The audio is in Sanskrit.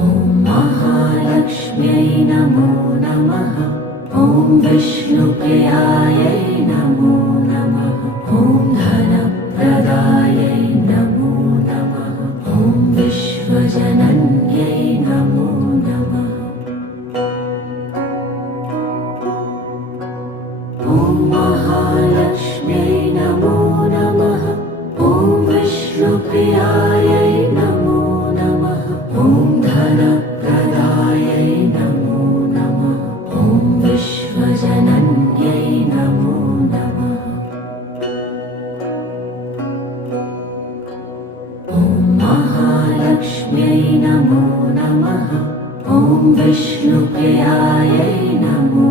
ॐ महालक्ष्म्यै नमो नमः। ॐ विष्णुप्रियायै नमो नमः। ॐ धनप्रदायै नमो नमः। ॐ विश्वजनन्यै नमो नमः। ॐ महालक्ष्म्यै नमो नमः। ॐ विष्णुप्रियायै नमो नमः। ॐ धनप्रदायै नमो नमः। ॐ विश्वजनन्यै नमो नमः। ॐ महालक्ष्म्यै नमो नमः। ॐ विष्णुप्रियायै नमो